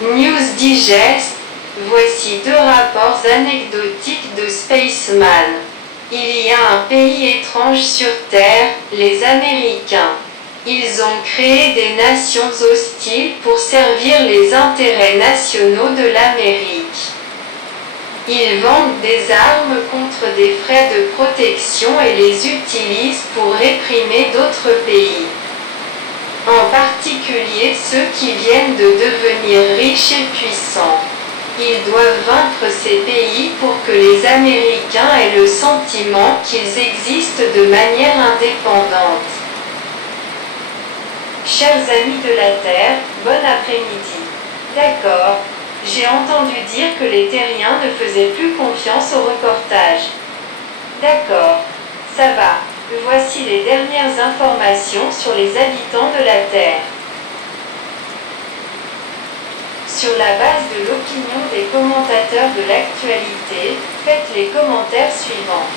News Digest, voici deux rapports anecdotiques de Spaceman. Il y a un pays étrange sur Terre, les Américains. Ils ont créé des nations hostiles pour servir les intérêts nationaux de l'Amérique. Ils vendent des armes contre des frais de protection et les utilisent pour réprimer d'autres pays. En particulier ceux qui viennent de devenir riches et puissants. Ils doivent vaincre ces pays pour que les Américains aient le sentiment qu'ils existent de manière indépendante. Chers amis de la Terre, bon après-midi. D'accord, j'ai entendu dire que les Terriens ne faisaient plus confiance au reportage. D'accord, ça va. Voici les dernières informations sur les habitants de la Terre. Sur la base de l'opinion des commentateurs de l'actualité, faites les commentaires suivants.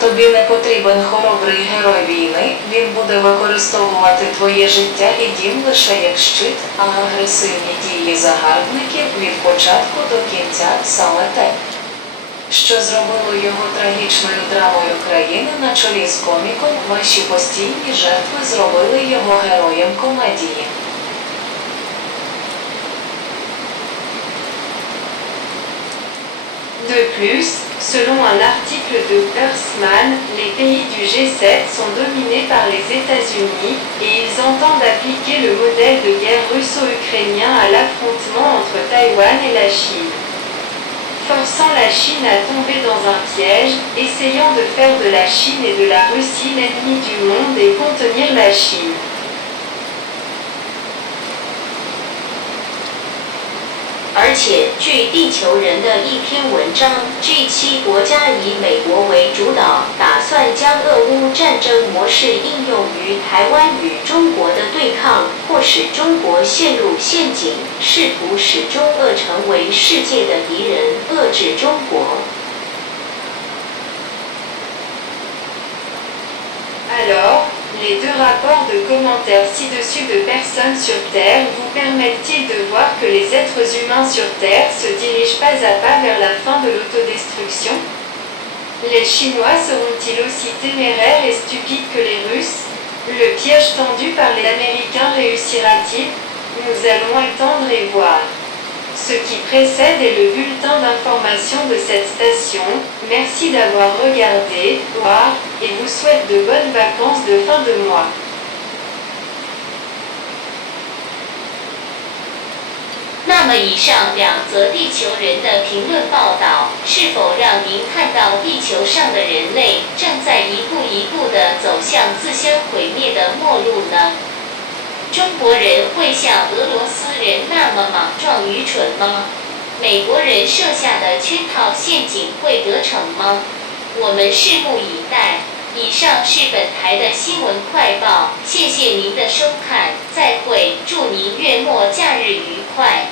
Тобі не потрібен хоробрий герой війни, він буде використовувати твоє життя і дім лише як щит, а агресивні дії загарбників від початку до кінця саме те, що зробило його трагічною драмою країни на чолі з коміком, ваші постійні жертви зробили його героєм комедії. De plus, selon un article de Persman, les pays du G7 sont dominés par les États-Unis et ils entendent appliquer le modèle de guerre russo-ukrainien à l'affrontement entre Taïwan et la Chine. Forçant la Chine à tomber dans un piège, essayant de faire de la Chine et de la Russie l'ennemi du monde et contenir la Chine. « 而且，据地球人的一篇文章 ，G7 国家以美国为主导，打算将俄乌战争模式应用于台湾与中国的对抗，或使中国陷入陷阱，试图使中俄成为世界的敌人，遏制中国。” Alors, les deux rapports de commentaires ci-dessus de personnes sur Terre vous permettent-ils de voir que les êtres humains sur Terre se dirigent pas à pas vers la fin de l'autodestruction? Les Chinois seront-ils aussi téméraires et stupides que les Russes? Le piège tendu par les Américains réussira-t-il? Nous allons attendre et voir. Ce qui précède est le bulletin d'information de cette station. Merci d'avoir regardé, au revoir, et vous souhaite de bonnes vacances de fin de mois. 那么以上两则地球人的评论报道，是否让您看到地球上的人类正在一步一步地走向自相毁灭的末路呢？中国人会像俄罗斯人那么莽撞愚蠢吗？美国人设下的圈套陷阱会得逞吗？我们拭目以待。以上是本台的新闻快报，谢谢您的收看，再会，祝您月末假日愉快。